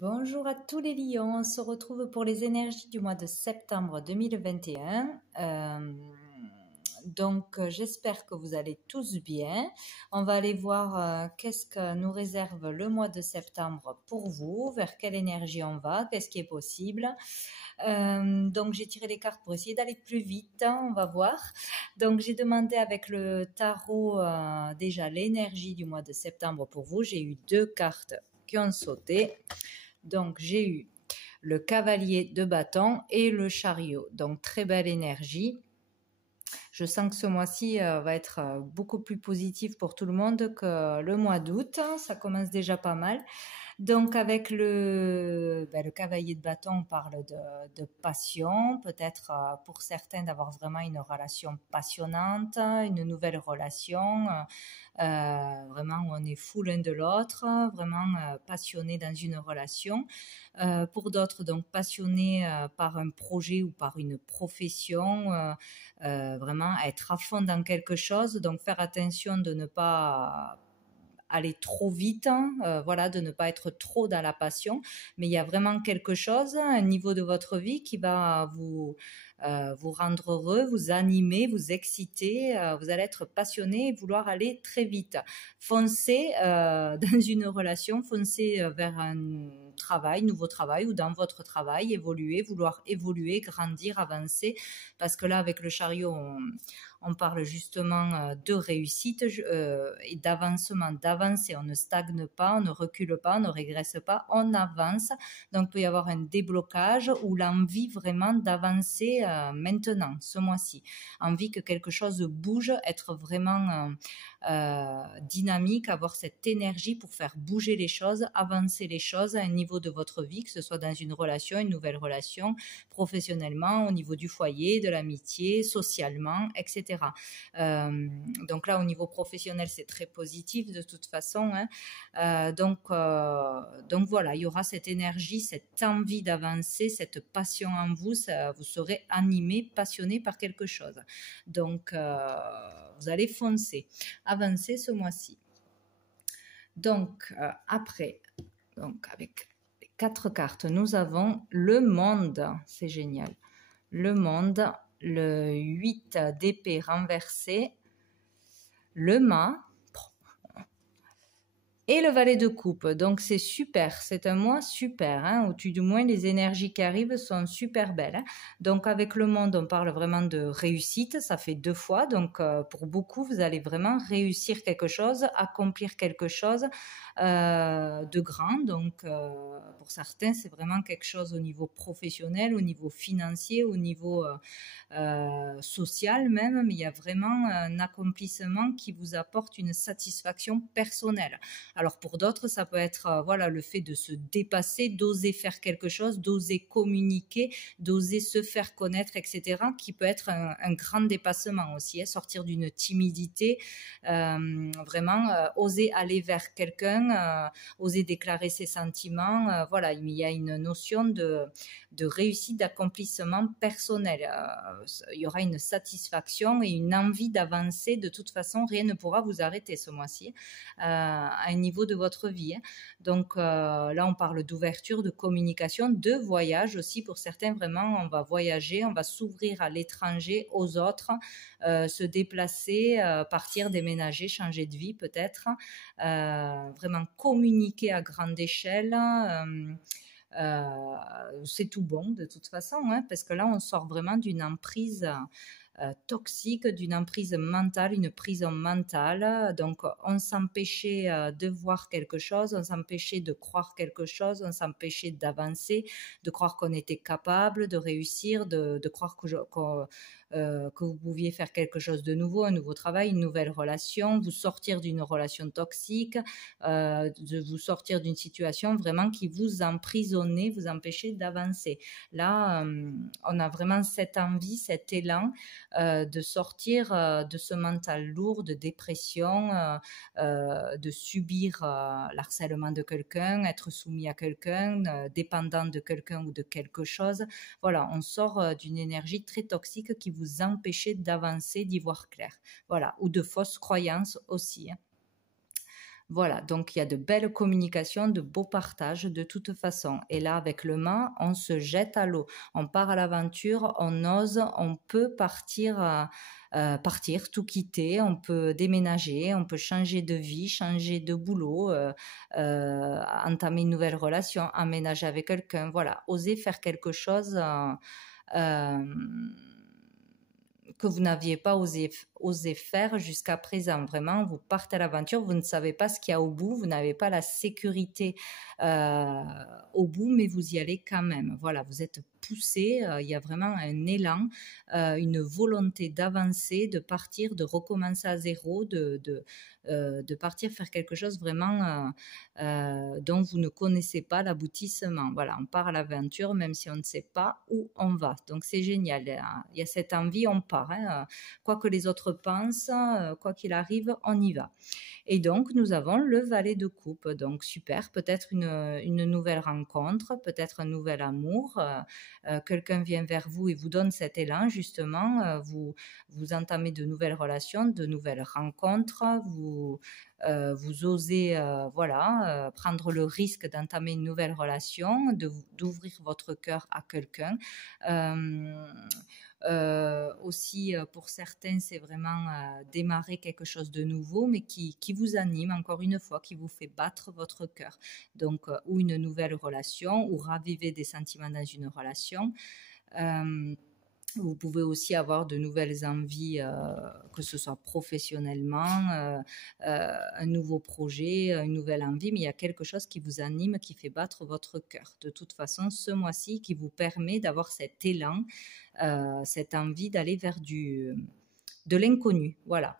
Bonjour à tous les lions, on se retrouve pour les énergies du mois de septembre 2021. J'espère que vous allez tous bien. On va aller voir qu'est-ce que nous réserve le mois de septembre pour vous, vers quelle énergie on va, qu'est-ce qui est possible. J'ai tiré les cartes pour essayer d'aller plus vite, hein, on va voir. Donc j'ai demandé avec le tarot déjà l'énergie du mois de septembre pour vous. J'ai eu 2 cartes qui ont sauté. Donc, j'ai eu le cavalier de bâton et le chariot. Donc, très belle énergie. Je sens que ce mois-ci va être beaucoup plus positif pour tout le monde que le mois d'août. Ça commence déjà pas mal. Donc, avec le cavalier de bâton, on parle de passion, peut-être pour certains d'avoir vraiment une relation passionnante, une nouvelle relation, vraiment où on est fou l'un de l'autre, vraiment passionné dans une relation. Pour d'autres, donc passionné par un projet ou par une profession, vraiment être à fond dans quelque chose, donc faire attention de ne pas aller trop vite, voilà, de ne pas être trop dans la passion, mais il y a vraiment quelque chose, un niveau de votre vie qui va vous rendre heureux, vous animer, vous exciter, vous allez être passionné et vouloir aller très vite. Foncez dans une relation, foncez vers un travail, nouveau travail ou dans votre travail, évoluer, vouloir évoluer, grandir, avancer, parce que là, avec le chariot, on parle justement de réussite et d'avancement, d'avancer. On ne stagne pas, on ne recule pas, on ne régresse pas, on avance. Donc, il peut y avoir un déblocage ou l'envie vraiment d'avancer maintenant, ce mois-ci. Envie que quelque chose bouge, être vraiment dynamique, avoir cette énergie pour faire bouger les choses, avancer les choses à un niveau de votre vie, que ce soit dans une relation, une nouvelle relation, professionnellement, au niveau du foyer, de l'amitié, socialement, etc. Donc là, au niveau professionnel, c'est très positif de toute façon, hein. Donc voilà, il y aura cette énergie, cette envie d'avancer, cette passion en vous, vous serez animé, passionné par quelque chose. Donc, vous allez foncer, avancer ce mois-ci. Donc, après, avec les 4 cartes, nous avons le monde, c'est génial. Le monde, le 8 d'épée renversé, le mât et le valet de coupe. Donc c'est super, c'est un mois super, hein, où du moins les énergies qui arrivent sont super belles, hein. Donc avec le monde, on parle vraiment de réussite, ça fait 2 fois. Donc pour beaucoup, vous allez vraiment réussir quelque chose, accomplir quelque chose de grand. Donc pour certains, c'est vraiment quelque chose au niveau professionnel, au niveau financier, au niveau social même, mais il y a vraiment un accomplissement qui vous apporte une satisfaction personnelle. Alors pour d'autres, ça peut être voilà, le fait de se dépasser, d'oser faire quelque chose, d'oser communiquer, d'oser se faire connaître, etc., qui peut être un grand dépassement aussi, hein, sortir d'une timidité, vraiment oser aller vers quelqu'un, oser déclarer ses sentiments. Voilà, il y a une notion de réussite, d'accomplissement personnel. Il y aura une satisfaction et une envie d'avancer. De toute façon, rien ne pourra vous arrêter ce mois-ci à un niveau de votre vie, hein. Donc là, on parle d'ouverture, de communication, de voyage aussi. Pour certains, vraiment, on va voyager, on va s'ouvrir à l'étranger, aux autres, se déplacer, partir, déménager, changer de vie peut-être, vraiment communiquer à grande échelle. C'est tout bon de toute façon, hein, parce que là on sort vraiment d'une emprise toxique, d'une emprise mentale, une prison mentale. Donc on s'empêchait de voir quelque chose, on s'empêchait de croire quelque chose, on s'empêchait d'avancer, de croire qu'on était capable de réussir, de croire que vous pouviez faire quelque chose de nouveau, un nouveau travail, une nouvelle relation, vous sortir d'une relation toxique, de vous sortir d'une situation vraiment qui vous emprisonnait, vous empêchait d'avancer. Là, on a vraiment cette envie, cet élan de sortir de ce mental lourd, de dépression, de subir l'harcèlement de quelqu'un, être soumis à quelqu'un, dépendant de quelqu'un ou de quelque chose. Voilà, on sort d'une énergie très toxique qui vous empêchait d'avancer, d'y voir clair. Voilà, ou de fausses croyances aussi, hein. Voilà, donc il y a de belles communications, de beaux partages de toute façon. Et là, avec le mât, on se jette à l'eau, on part à l'aventure, on ose, on peut partir, tout quitter, on peut déménager, on peut changer de vie, changer de boulot, entamer une nouvelle relation, emménager avec quelqu'un, voilà, oser faire quelque chose euh, que vous n'aviez pas osé faire jusqu'à présent. Vraiment, vous partez à l'aventure, vous ne savez pas ce qu'il y a au bout, vous n'avez pas la sécurité euh, au bout, mais vous y allez quand même. Voilà, vous êtes poussé, il y a vraiment un élan, une volonté d'avancer, de partir, de recommencer à zéro, de partir faire quelque chose vraiment dont vous ne connaissez pas l'aboutissement. Voilà, on part à l'aventure même si on ne sait pas où on va. Donc c'est génial. Il y a cette envie, on part. Hein. Quoi que les autres pensent, quoi qu'il arrive, on y va. Et donc, nous avons le valet de coupe. Donc, super, peut-être une nouvelle rencontre, peut-être un nouvel amour. Quelqu'un vient vers vous et vous donne cet élan, justement. Vous entamez de nouvelles relations, de nouvelles rencontres. Vous osez voilà, prendre le risque d'entamer une nouvelle relation, d'ouvrir votre cœur à quelqu'un. Aussi, pour certains, c'est vraiment démarrer quelque chose de nouveau, mais qui vous anime, encore une fois, qui vous fait battre votre cœur. Donc, ou une nouvelle relation, ou raviver des sentiments dans une relation. Vous pouvez aussi avoir de nouvelles envies, que ce soit professionnellement, un nouveau projet, une nouvelle envie, mais il y a quelque chose qui vous anime, qui fait battre votre cœur. De toute façon, ce mois-ci, qui vous permet d'avoir cet élan, cette envie d'aller vers de l'inconnu, voilà.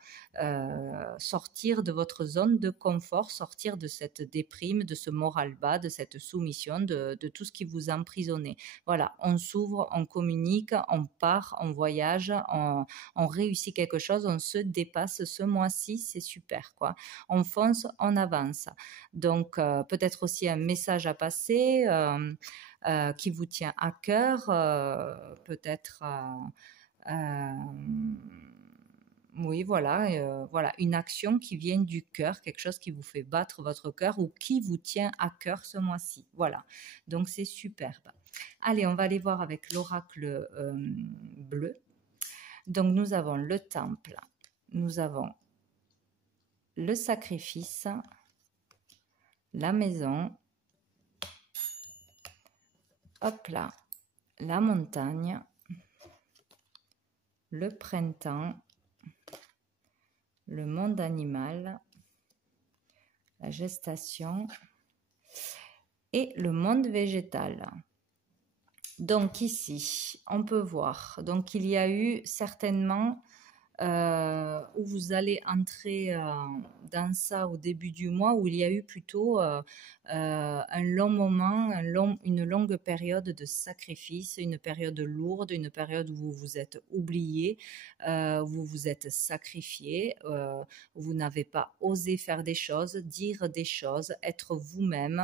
Sortir de votre zone de confort, sortir de cette déprime, de ce moral bas, de cette soumission, de tout ce qui vous emprisonnait. Voilà, on s'ouvre, on communique, on part, on voyage, on réussit quelque chose, on se dépasse. Ce mois-ci, c'est super, quoi. On fonce, on avance. Donc, peut-être aussi un message à passer qui vous tient à cœur, peut-être... oui, voilà, voilà, une action qui vient du cœur, quelque chose qui vous fait battre votre cœur ou qui vous tient à cœur ce mois-ci. Voilà, donc c'est superbe. Allez, on va aller voir avec l'oracle bleu. Donc nous avons le temple, nous avons le sacrifice, la maison, hop là, la montagne, le printemps, le monde animal, la gestation et le monde végétal. Donc ici, on peut voir, donc il y a eu certainement où vous allez entrer dans ça au début du mois, où il y a eu plutôt un long moment, une longue période de sacrifice, une période lourde, une période où vous vous êtes oublié, où vous vous êtes sacrifié, où vous n'avez pas osé faire des choses, dire des choses, être vous-même.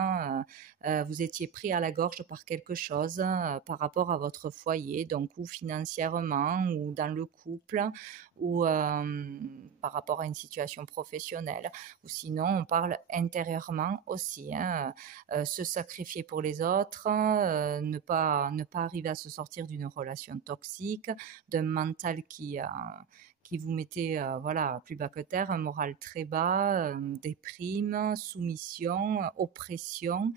Vous étiez pris à la gorge par quelque chose par rapport à votre foyer, donc ou financièrement, ou dans le couple, ou par rapport à une situation professionnelle, ou sinon on parle intérieurement aussi, hein, se sacrifier pour les autres, ne pas arriver à se sortir d'une relation toxique, d'un mental qui vous mettait voilà, plus bas que terre, un moral très bas, déprime, soumission, oppression,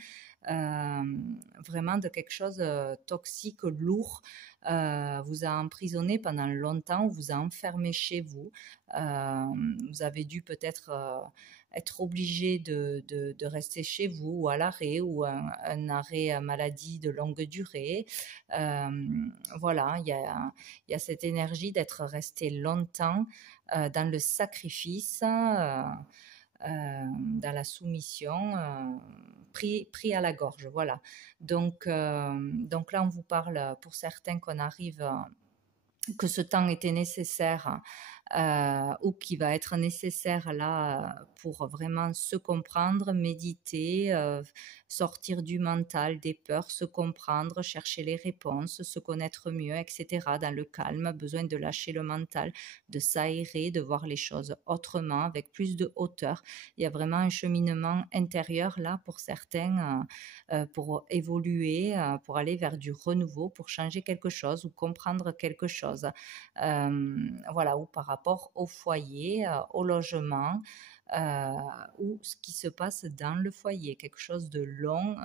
vraiment de quelque chose toxique, lourd, vous a emprisonné pendant longtemps, vous a enfermé chez vous. Vous avez dû peut-être être obligé de rester chez vous ou à l'arrêt ou un arrêt à maladie de longue durée. Voilà, il y a cette énergie d'être resté longtemps dans le sacrifice, dans la soumission, pris à la gorge. Voilà. Donc là, on vous parle pour certains qu'on arrive, que ce temps était nécessaire ou qui va être nécessaire là pour vraiment se comprendre, méditer, sortir du mental, des peurs, se comprendre, chercher les réponses, se connaître mieux, etc. Dans le calme, besoin de lâcher le mental, de s'aérer, de voir les choses autrement, avec plus de hauteur. Il y a vraiment un cheminement intérieur là pour certains, pour évoluer, pour aller vers du renouveau, pour changer quelque chose ou comprendre quelque chose. Voilà, ou par rapport au foyer, au logement, ou ce qui se passe dans le foyer, quelque chose de long.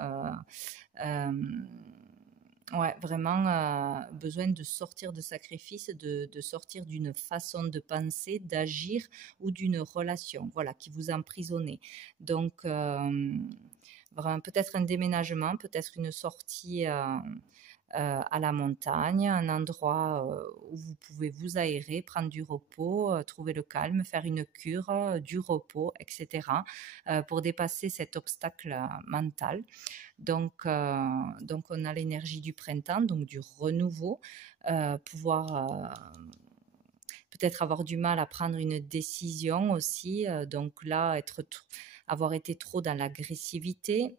Ouais, vraiment besoin de sortir de sacrifice, de sortir d'une façon de penser, d'agir ou d'une relation, voilà, qui vous emprisonnez. Donc, vraiment, peut-être un déménagement, peut-être une sortie à la montagne, un endroit où vous pouvez vous aérer, prendre du repos, trouver le calme, faire une cure, du repos, etc., pour dépasser cet obstacle mental. Donc on a l'énergie du printemps, donc du renouveau, pouvoir peut-être avoir du mal à prendre une décision aussi. Donc là, avoir été trop dans l'agressivité,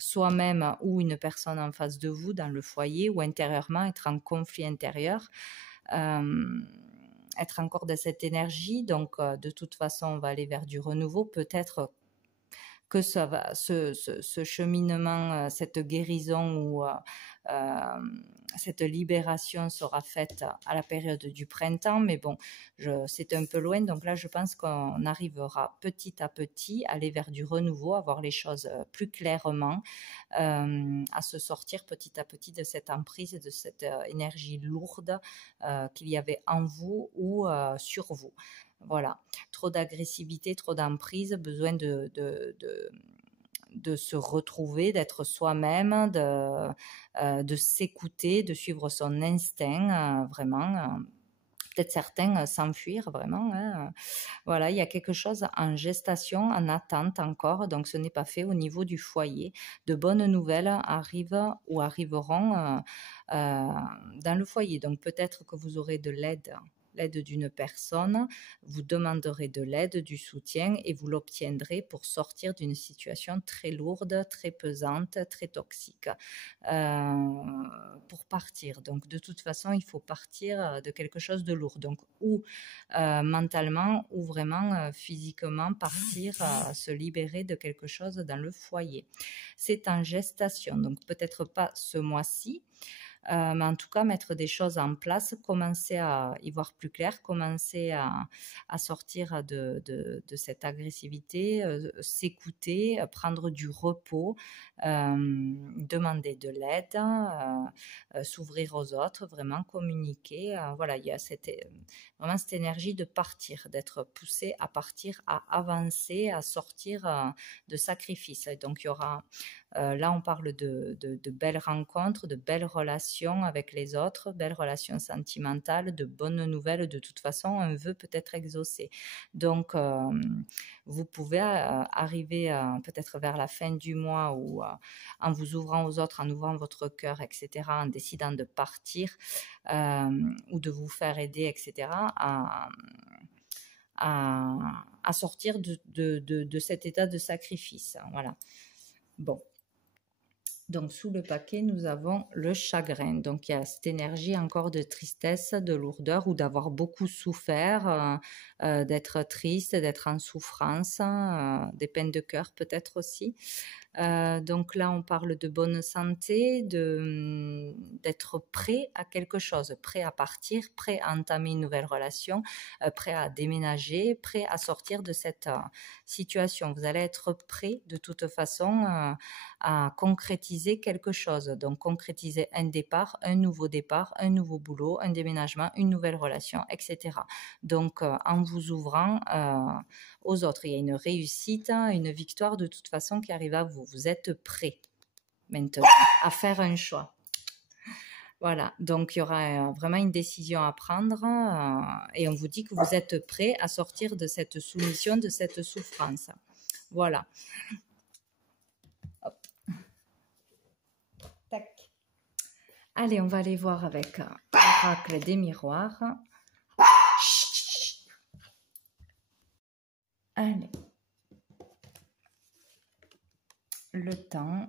soi-même ou une personne en face de vous dans le foyer ou intérieurement, être en conflit intérieur, être encore dans cette énergie. Donc de toute façon, on va aller vers du renouveau. Peut-être que ce cheminement, cette guérison ou cette libération sera faite à la période du printemps, mais bon, c'est un peu loin, donc là je pense qu'on arrivera petit à petit à aller vers du renouveau, à voir les choses plus clairement, à se sortir petit à petit de cette emprise, de cette énergie lourde qu'il y avait en vous ou sur vous. Voilà, trop d'agressivité, trop d'emprise, besoin de se retrouver, d'être soi-même, de s'écouter, de suivre son instinct, vraiment. Peut-être certains s'enfuir vraiment. Hein. Voilà, il y a quelque chose en gestation, en attente encore, donc ce n'est pas fait au niveau du foyer. De bonnes nouvelles arrivent ou arriveront dans le foyer. Donc peut-être que vous aurez de l'aide d'une personne, vous demanderez de l'aide, du soutien et vous l'obtiendrez pour sortir d'une situation très lourde, très pesante, très toxique. Pour partir. Donc de toute façon, il faut partir de quelque chose de lourd. Donc ou mentalement ou vraiment physiquement partir, se libérer de quelque chose dans le foyer. C'est en gestation, donc peut-être pas ce mois-ci, mais en tout cas mettre des choses en place, commencer à y voir plus clair, commencer à sortir de cette agressivité, s'écouter, prendre du repos, demander de l'aide, s'ouvrir aux autres, vraiment communiquer. Voilà, il y a vraiment cette énergie de partir, d'être poussé à partir, à avancer, à sortir de sacrifices. Donc il y aura là, on parle de belles rencontres, de belles relations avec les autres, belles relations sentimentales, de bonnes nouvelles. De toute façon, un vœu peut être exaucé. Donc, vous pouvez arriver peut-être vers la fin du mois ou en vous ouvrant aux autres, en ouvrant votre cœur, etc., en décidant de partir ou de vous faire aider, etc., à sortir de cet état de sacrifice. Voilà. Bon. Donc, sous le paquet, nous avons le chagrin. Donc, il y a cette énergie encore de tristesse, de lourdeur ou d'avoir beaucoup souffert, d'être triste, d'être en souffrance, des peines de cœur peut-être aussi. Donc là, on parle de bonne santé, d'être prêt à quelque chose, prêt à partir, prêt à entamer une nouvelle relation, prêt à déménager, prêt à sortir de cette situation. Vous allez être prêt de toute façon à concrétiser quelque chose. Donc concrétiser un départ, un nouveau boulot, un déménagement, une nouvelle relation, etc. Donc en vous ouvrant aux autres, il y a une réussite, une victoire de toute façon qui arrive à vous. Vous êtes prêt maintenant à faire un choix. Voilà, donc il y aura vraiment une décision à prendre et on vous dit que vous êtes prêt à sortir de cette soumission, de cette souffrance. Voilà. Hop. Tac. Allez, on va aller voir avec l'oracle des miroirs. Allez. le temps,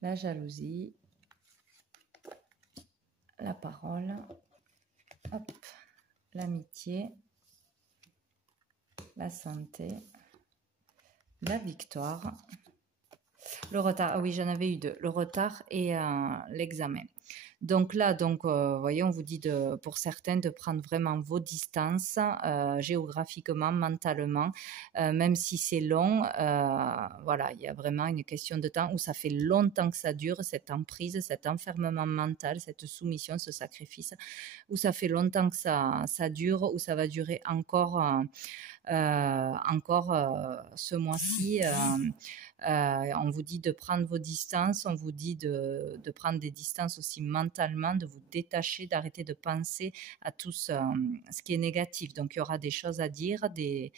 la jalousie, la parole, hop, l'amitié, la santé, la victoire, le retard. Ah oui, j'en avais eu deux, le retard et l'examen. Donc là, voyez, on vous dit pour certains de prendre vraiment vos distances géographiquement, mentalement, même si c'est long. Voilà, il y a vraiment une question de temps où ça fait longtemps que ça dure, cette emprise, cet enfermement mental, cette soumission, ce sacrifice, où ça fait longtemps que ça dure, où ça va durer encore ce mois-ci. On vous dit de prendre vos distances, on vous dit de prendre des distances aussi mentalement, de vous détacher, d'arrêter de penser à tout ce qui est négatif. Donc il y aura des choses à dire, des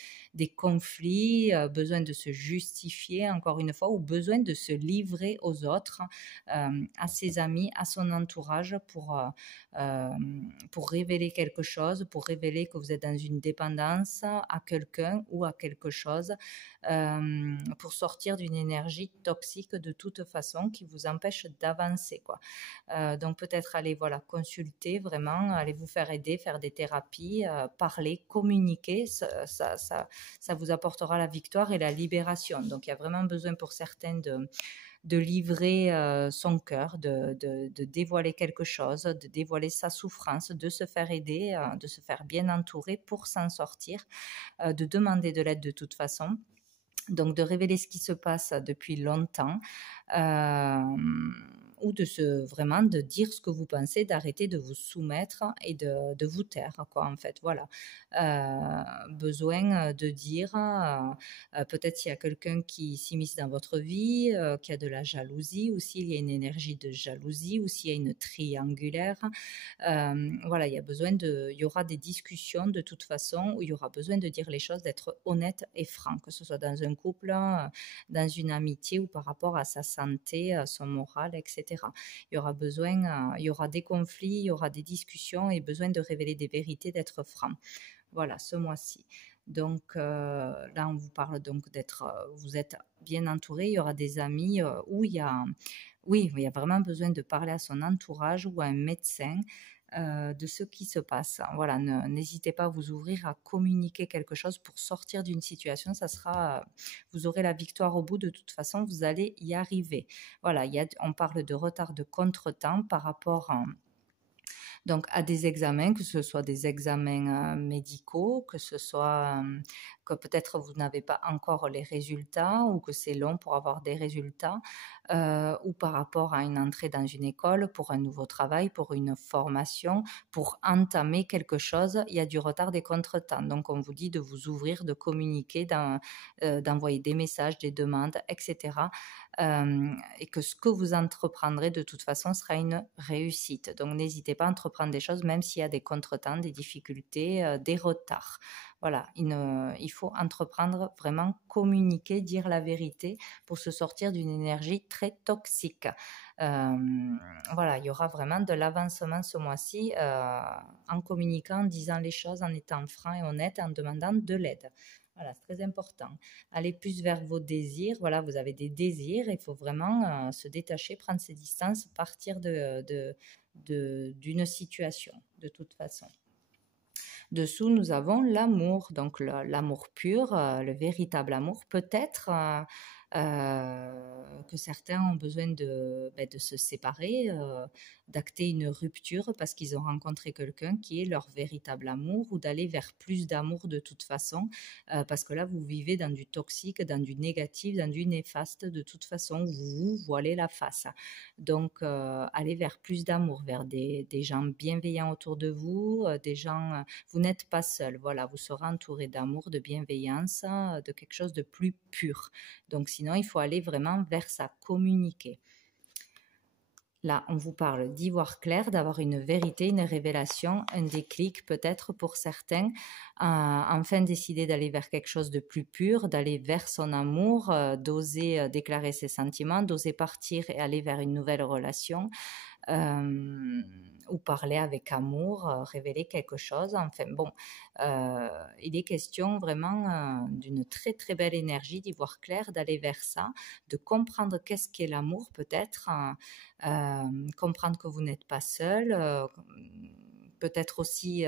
conflits, besoin de se justifier encore une fois, ou besoin de se livrer aux autres, à ses amis, à son entourage pour révéler quelque chose, pour révéler que vous êtes dans une dépendance à quelqu'un ou à quelque chose, pour sortir d'une énergie toxique de toute façon qui vous empêche d'avancer, quoi. Donc peut-être aller consulter vraiment, aller vous faire aider, faire des thérapies, parler, communiquer, ça vous apportera la victoire et la libération. Donc il y a vraiment besoin pour certains de livrer son cœur, de dévoiler quelque chose, de dévoiler sa souffrance, de se faire aider, de se faire bien entourer pour s'en sortir, de demander de l'aide de toute façon. Donc de révéler ce qui se passe depuis longtemps, ou vraiment de dire ce que vous pensez, d'arrêter de vous soumettre et de vous taire, quoi, en fait. Voilà. Besoin de dire, peut-être s'il y a quelqu'un qui s'immisce dans votre vie, qui a de la jalousie, ou s'il y a une énergie de jalousie, ou s'il y a une triangulaire. Voilà, il y aura des discussions de toute façon où il y aura besoin de dire les choses, d'être honnête et franc, que ce soit dans un couple, dans une amitié ou par rapport à sa santé, à son moral, etc. Il y aura des conflits, il y aura des discussions et besoin de révéler des vérités, d'être franc. Voilà, ce mois-ci. Donc là, on vous parle donc vous êtes bien entouré. Il y aura des amis où il y a vraiment besoin de parler à son entourage ou à un médecin de ce qui se passe. Voilà, n'hésitez pas à vous ouvrir, à communiquer quelque chose pour sortir d'une situation. Vous aurez la victoire au bout. De toute façon, vous allez y arriver. Voilà, on parle de retard, de contretemps par rapport donc à des examens, que ce soit des examens médicaux, que ce soit que peut-être vous n'avez pas encore les résultats ou que c'est long pour avoir des résultats, ou par rapport à une entrée dans une école, pour un nouveau travail, pour une formation, pour entamer quelque chose, il y a du retard, des contretemps. Donc on vous dit de vous ouvrir, de communiquer, d'envoyer des messages, des demandes, etc. Et que ce que vous entreprendrez de toute façon sera une réussite. Donc n'hésitez pas à entreprendre des choses même s'il y a des contretemps, des difficultés, des retards. Voilà, il faut entreprendre, vraiment communiquer, dire la vérité pour se sortir d'une énergie très toxique. Voilà, il y aura vraiment de l'avancement ce mois-ci en communiquant, en disant les choses, en étant franc et honnête, en demandant de l'aide. Voilà, c'est très important. Allez plus vers vos désirs. Voilà, vous avez des désirs. Il faut vraiment se détacher, prendre ses distances, partir d'une situation, de toute façon. Dessous, nous avons l'amour, donc l'amour pur, le véritable amour. Peut-être que certains ont besoin de se séparer, d'acter une rupture parce qu'ils ont rencontré quelqu'un qui est leur véritable amour, ou d'aller vers plus d'amour de toute façon, parce que là, vous vivez dans du toxique, dans du négatif, dans du néfaste de toute façon, vous vous voilez la face. Donc, allez vers plus d'amour, vers des gens bienveillants autour de vous, des gens, vous n'êtes pas seul, voilà, vous serez entouré d'amour, de bienveillance, de quelque chose de plus pur. Donc sinon, il faut aller vraiment vers ça, communiquer. Là, on vous parle d'y voir clair, d'avoir une vérité, une révélation, un déclic peut-être pour certains, enfin décider d'aller vers quelque chose de plus pur, d'aller vers son amour, d'oser déclarer ses sentiments, d'oser partir et aller vers une nouvelle relation. ou parler avec amour, révéler quelque chose. Enfin bon, il est question vraiment d'une très très belle énergie, d'y voir clair, d'aller vers ça, de comprendre qu'est-ce qu'est l'amour peut-être, comprendre que vous n'êtes pas seul, peut-être aussi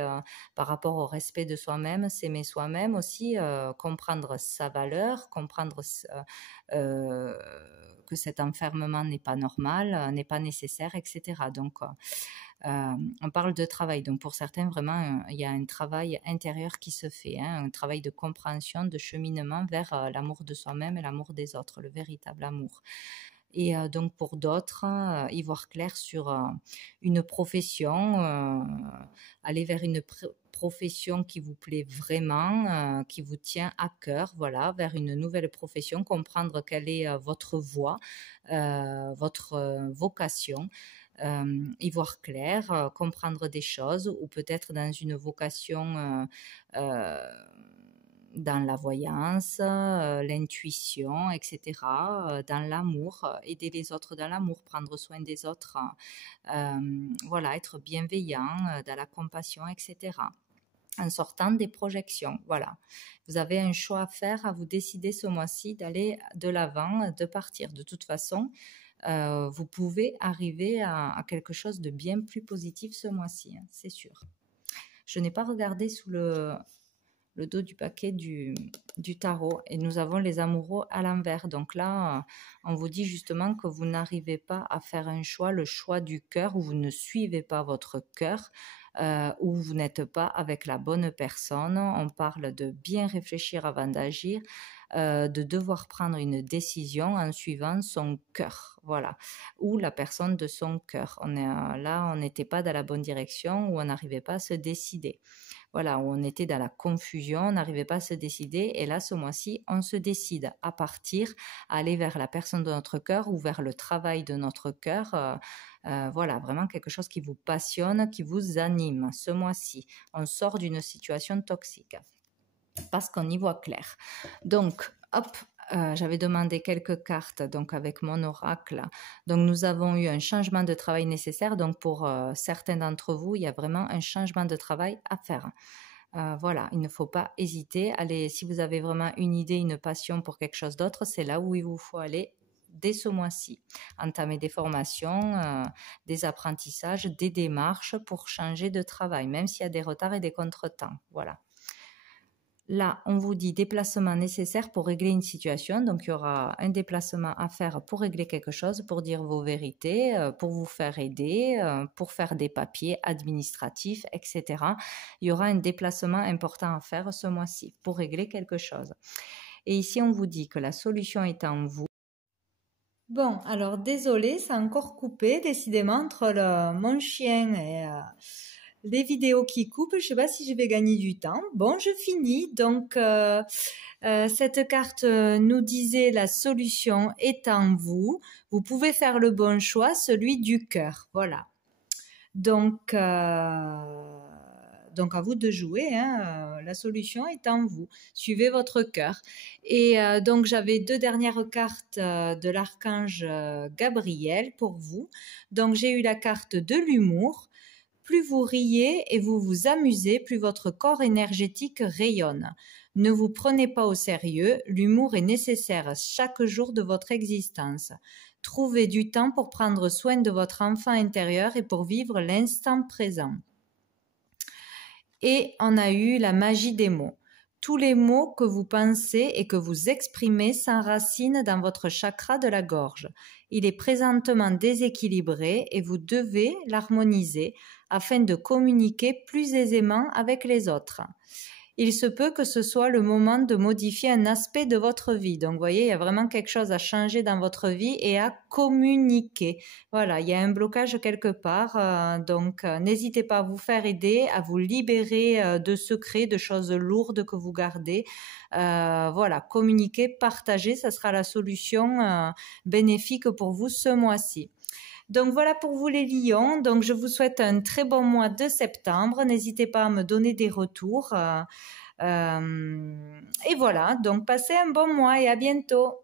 par rapport au respect de soi-même, s'aimer soi-même aussi, comprendre sa valeur, comprendre euh, que cet enfermement n'est pas normal, n'est pas nécessaire, etc. Donc, on parle de travail. Donc, pour certains, vraiment, il y a un travail intérieur qui se fait, hein, un travail de compréhension, de cheminement vers l'amour de soi-même et l'amour des autres, le véritable amour. Et donc, pour d'autres, y voir clair sur une profession, aller vers une profession qui vous plaît vraiment, qui vous tient à cœur, voilà, vers une nouvelle profession, comprendre quelle est votre voie, votre vocation, y voir clair, comprendre des choses, ou peut-être dans une vocation dans la voyance, l'intuition, etc., dans l'amour, aider les autres dans l'amour, prendre soin des autres, voilà, être bienveillant, dans la compassion, etc., en sortant des projections. Voilà. Vous avez un choix à faire, à vous décider ce mois-ci d'aller de l'avant, de partir. De toute façon, vous pouvez arriver à quelque chose de bien plus positif ce mois-ci, hein, c'est sûr. Je n'ai pas regardé sous le dos du paquet du tarot, et nous avons les amoureux à l'envers. Donc là, on vous dit justement que vous n'arrivez pas à faire un choix, le choix du cœur, ou vous ne suivez pas votre cœur, ou vous n'êtes pas avec la bonne personne. On parle de bien réfléchir avant d'agir, de devoir prendre une décision en suivant son cœur, voilà, ou la personne de son cœur. Là, on n'était pas dans la bonne direction, ou on n'arrivait pas à se décider. Voilà, où on était dans la confusion, on n'arrivait pas à se décider. Et là, ce mois-ci, on se décide à partir, à aller vers la personne de notre cœur, ou vers le travail de notre cœur. Voilà, vraiment quelque chose qui vous passionne, qui vous anime ce mois-ci. On sort d'une situation toxique parce qu'on y voit clair. Donc, hop, j'avais demandé quelques cartes, donc avec mon oracle. Donc, nous avons eu un changement de travail nécessaire. Donc, pour certains d'entre vous, il y a vraiment un changement de travail à faire. Voilà, il ne faut pas hésiter. Allez, si vous avez vraiment une idée, une passion pour quelque chose d'autre, c'est là où il vous faut aller dès ce mois-ci. Entamer des formations, des apprentissages, des démarches pour changer de travail, même s'il y a des retards et des contretemps. Voilà. Là, on vous dit déplacement nécessaire pour régler une situation. Donc, il y aura un déplacement à faire pour régler quelque chose, pour dire vos vérités, pour vous faire aider, pour faire des papiers administratifs, etc. Il y aura un déplacement important à faire ce mois-ci pour régler quelque chose. Et ici, on vous dit que la solution est en vous. Bon, alors désolé, ça a encore coupé, décidément, entre mon chien et les vidéos qui coupent. Je ne sais pas si je vais gagner du temps. Bon, je finis. Donc, cette carte nous disait la solution est en vous. Vous pouvez faire le bon choix, celui du cœur. Voilà. Donc à vous de jouer, hein. La solution est en vous. Suivez votre cœur. Et donc j'avais deux dernières cartes de l'archange Gabriel pour vous. Donc j'ai eu la carte de l'humour. Plus vous riez et vous vous amusez, plus votre corps énergétique rayonne. Ne vous prenez pas au sérieux, l'humour est nécessaire chaque jour de votre existence. Trouvez du temps pour prendre soin de votre enfant intérieur et pour vivre l'instant présent. Et on a eu la magie des mots. Tous les mots que vous pensez et que vous exprimez s'enracinent dans votre chakra de la gorge. Il est présentement déséquilibré et vous devez l'harmoniser afin de communiquer plus aisément avec les autres. Il se peut que ce soit le moment de modifier un aspect de votre vie. Donc, vous voyez, il y a vraiment quelque chose à changer dans votre vie et à communiquer. Voilà, il y a un blocage quelque part. Donc, n'hésitez pas à vous faire aider, à vous libérer de secrets, de choses lourdes que vous gardez. Voilà, communiquer, partager, ça sera la solution bénéfique pour vous ce mois-ci. Donc voilà pour vous les lions. Donc je vous souhaite un très bon mois de septembre. N'hésitez pas à me donner des retours. Et voilà, donc passez un bon mois et à bientôt.